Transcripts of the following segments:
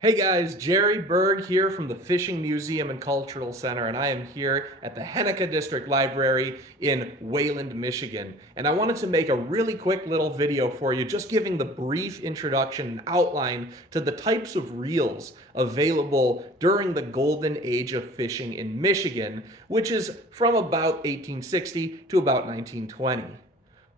Hey guys, Jerry Berg here from the Fishing Museum and Cultural Center, and I am here at the Henika District Library in Wayland, Michigan. And I wanted to make a really quick little video for you, just giving the brief introduction and outline to the types of reels available during the golden age of fishing in Michigan, which is from about 1860 to about 1920.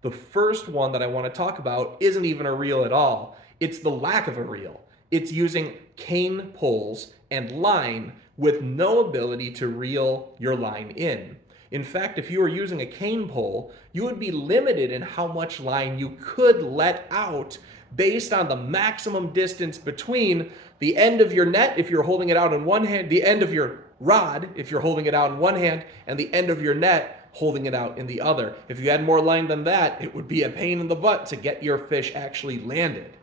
The first one that I want to talk about isn't even a reel at all. It's the lack of a reel. It's using cane poles and line with no ability to reel your line in. In fact, if you were using a cane pole, you would be limited in how much line you could let out based on the maximum distance between the end of your net, if you're holding it out in one hand, the end of your rod, if you're holding it out in one hand, and the end of your net, holding it out in the other. If you had more line than that, it would be a pain in the butt to get your fish actually landed.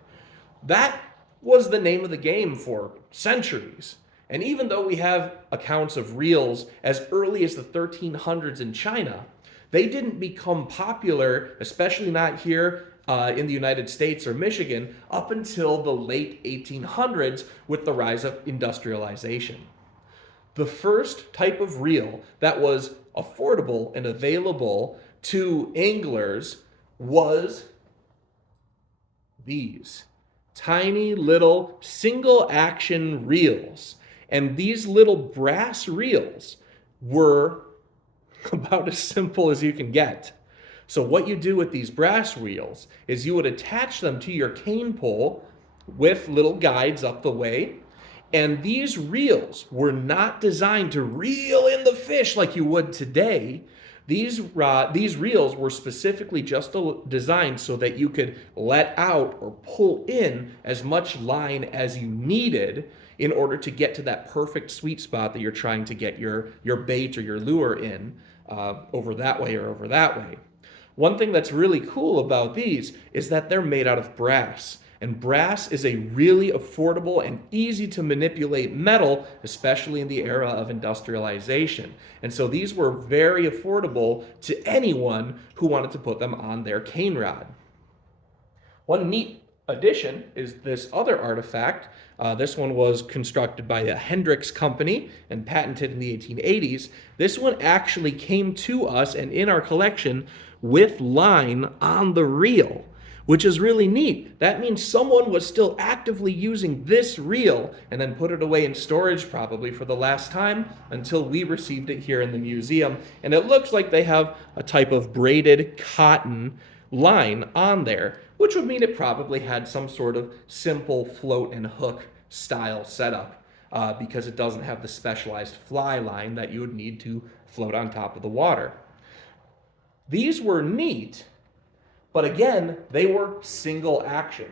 That was the name of the game for centuries. And even though we have accounts of reels as early as the 1300s in China, they didn't become popular, especially not here in the United States or Michigan, up until the late 1800s with the rise of industrialization. The first type of reel that was affordable and available to anglers was these tiny little single action reels. And these little brass reels were about as simple as you can get. So what you do with these brass reels is you would attach them to your cane pole with little guides up the way. And these reels were not designed to reel in the fish like you would today. These reels were specifically just designed so that you could let out or pull in as much line as you needed in order to get to that perfect sweet spot that you're trying to get your bait or your lure in, over that way or over that way. One thing that's really cool about these is that they're made out of brass. And brass is a really affordable and easy to manipulate metal, especially in the era of industrialization. And so these were very affordable to anyone who wanted to put them on their cane rod. One neat addition is this other artifact. This one was constructed by the Hendrix Company and patented in the 1880s. This one actually came to us and in our collection with line on the reel, which is really neat. That means someone was still actively using this reel and then put it away in storage probably for the last time until we received it here in the museum. And it looks like they have a type of braided cotton line on there, which would mean it probably had some sort of simple float and hook style setup, because it doesn't have the specialized fly line that you would need to float on top of the water. These were neat, but again, they were single action.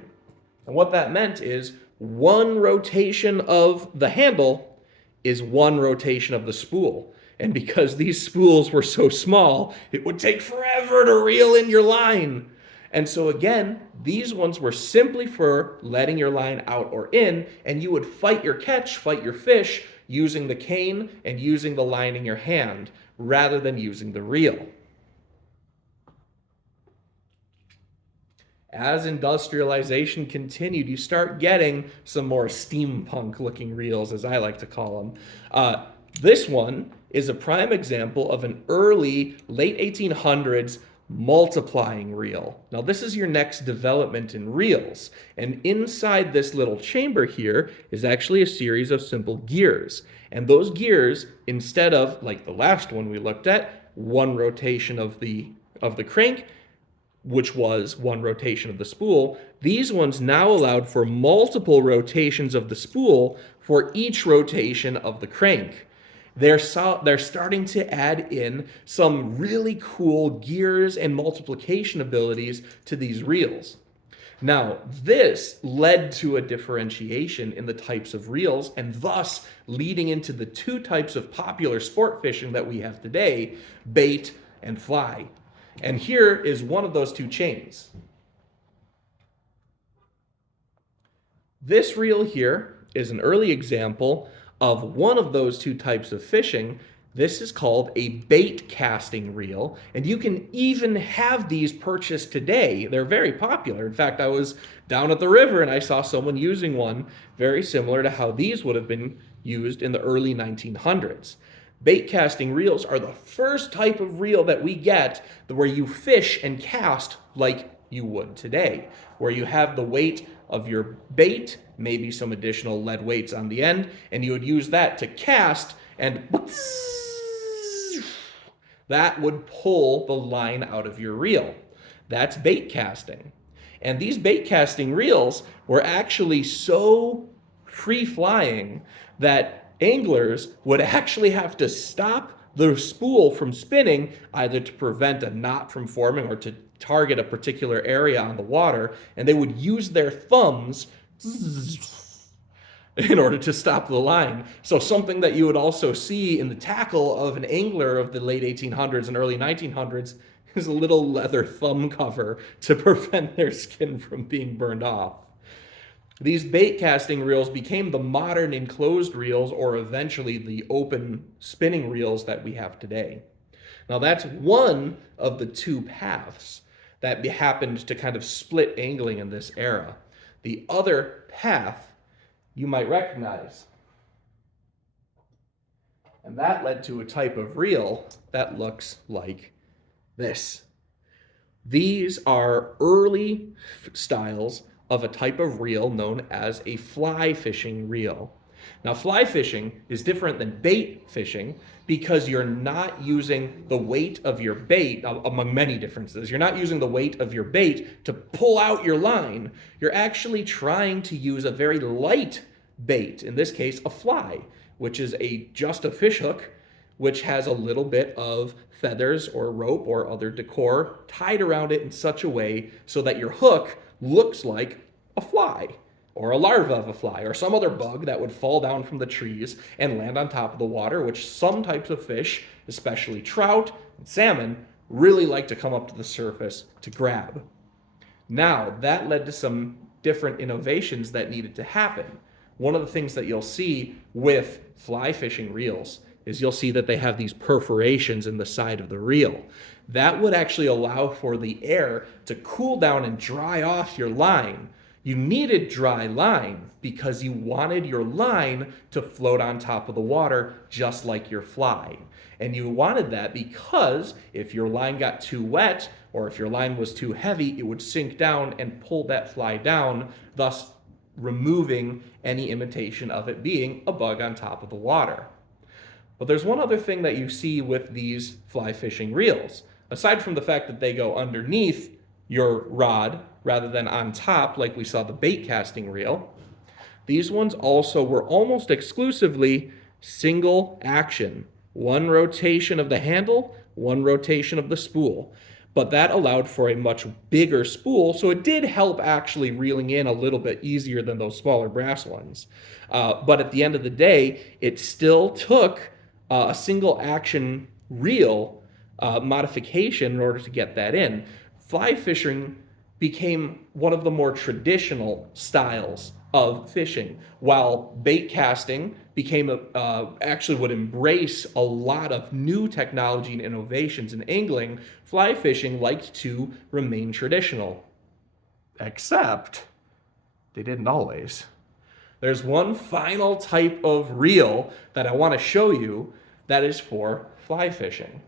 And what that meant is one rotation of the handle is one rotation of the spool. And because these spools were so small, it would take forever to reel in your line. And so again, these ones were simply for letting your line out or in, and you would fight your catch, fight your fish, using the cane and using the line in your hand, rather than using the reel. As industrialization continued, you start getting some more steampunk looking reels, as I like to call them. This one is a prime example of an early, late 1800s multiplying reel. Now, this is your next development in reels. And inside this little chamber here is actually a series of simple gears. And those gears, instead of, like the last one we looked at, one rotation of the crank, which was one rotation of the spool, these ones now allowed for multiple rotations of the spool for each rotation of the crank. They're starting to add in some really cool gears and multiplication abilities to these reels. Now, this led to a differentiation in the types of reels and thus leading into the two types of popular sport fishing that we have today, bait and fly. And here is one of those two chains. This reel here is an early example of one of those two types of fishing This is called a bait casting reel, and you can even have these purchased today. They're very popular. In fact, I was down at the river and I saw someone using one very similar to how these would have been used in the early 1900s. Bait casting reels are the first type of reel that we get where you fish and cast like you would today, where you have the weight of your bait, maybe some additional lead weights on the end, and you would use that to cast, and that would pull the line out of your reel. That's bait casting. And these bait casting reels were actually so free flying that anglers would actually have to stop the spool from spinning, either to prevent a knot from forming or to target a particular area on the water, and they would use their thumbs in order to stop the line. So something that you would also see in the tackle of an angler of the late 1800s and early 1900s is a little leather thumb cover to prevent their skin from being burned off. These bait casting reels became the modern enclosed reels, or eventually the open spinning reels that we have today. Now that's one of the two paths that happened to kind of split angling in this era. The other path you might recognize. And that led to a type of reel that looks like this. These are early styles of a type of reel known as a fly fishing reel. Now, fly fishing is different than bait fishing because you're not using the weight of your bait, among many differences. You're not using the weight of your bait to pull out your line. You're actually trying to use a very light bait, in this case, a fly, which is just a fish hook, which has a little bit of feathers or rope or other decor tied around it in such a way so that your hook looks like a fly, or a larva of a fly, or some other bug that would fall down from the trees and land on top of the water, which some types of fish, especially trout and salmon, really like to come up to the surface to grab. Now, that led to some different innovations that needed to happen. One of the things that you'll see with fly fishing reels is you'll see that they have these perforations in the side of the reel. That would actually allow for the air to cool down and dry off your line. You needed dry line because you wanted your line to float on top of the water just like your fly. And you wanted that because if your line got too wet or if your line was too heavy, it would sink down and pull that fly down, thus removing any imitation of it being a bug on top of the water. But there's one other thing that you see with these fly fishing reels. Aside from the fact that they go underneath your rod rather than on top like we saw the bait casting reel, these ones also were almost exclusively single action. One rotation of the handle, one rotation of the spool. But that allowed for a much bigger spool, so it did help actually reeling in a little bit easier than those smaller brass ones. But at the end of the day, it still took a single action reel modification in order to get that in. Fly fishing became one of the more traditional styles of fishing, while bait casting actually would embrace a lot of new technology and innovations in angling. Fly fishing liked to remain traditional, except they didn't always. There's one final type of reel that I want to show you that is for fly fishing.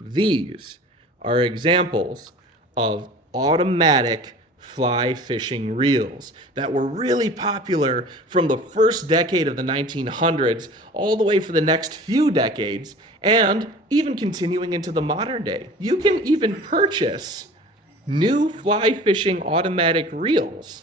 These are examples of automatic fly fishing reels that were really popular from the first decade of the 1900s all the way for the next few decades, and even continuing into the modern day. You can even purchase new fly fishing automatic reels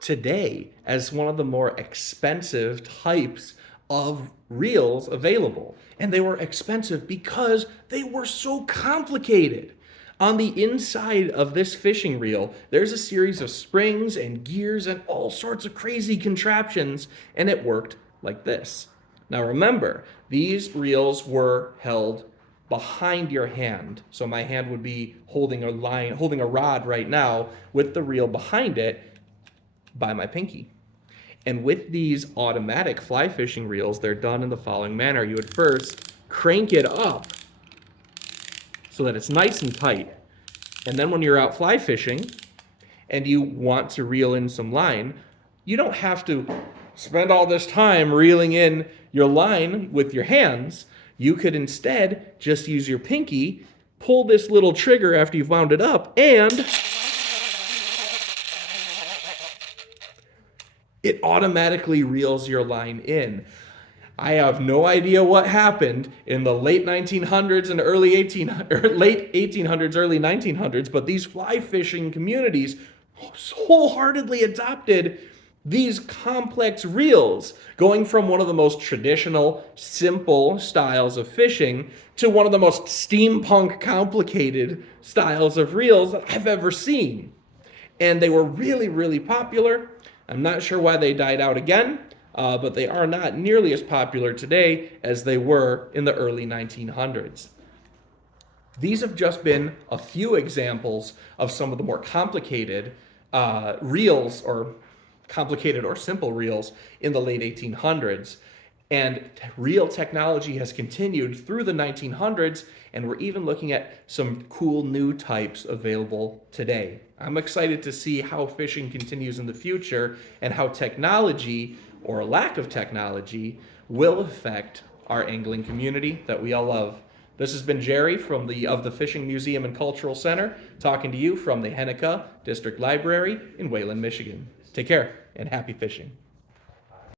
today as one of the more expensive types of reels available. And they were expensive because they were so complicated. On the inside of this fishing reel, there's a series of springs and gears and all sorts of crazy contraptions, and it worked like this. Now remember, these reels were held behind your hand. So my hand would be holding a rod right now with the reel behind it by my pinky. And with these automatic fly fishing reels, they're done in the following manner. You would first crank it up so that it's nice and tight. And then when you're out fly fishing and you want to reel in some line, you don't have to spend all this time reeling in your line with your hands. You could instead just use your pinky, pull this little trigger after you've wound it up, and it automatically reels your line in. I have no idea what happened in the late 1900s and late 1800s, early 1900s, but these fly fishing communities wholeheartedly adopted these complex reels, going from one of the most traditional, simple styles of fishing to one of the most steampunk, complicated styles of reels that I've ever seen. And they were really, really popular. I'm not sure why they died out again, but they are not nearly as popular today as they were in the early 1900s. These have just been a few examples of some of the more complicated reels, or complicated or simple reels in the late 1800s. And reel technology has continued through the 1900s, and we're even looking at some cool new types available today. I'm excited to see how fishing continues in the future and how technology, or lack of technology, will affect our angling community that we all love. This has been Jerry from of the Fishing Museum and Cultural Center, talking to you from the Henika District Library in Wayland, Michigan. Take care and happy fishing.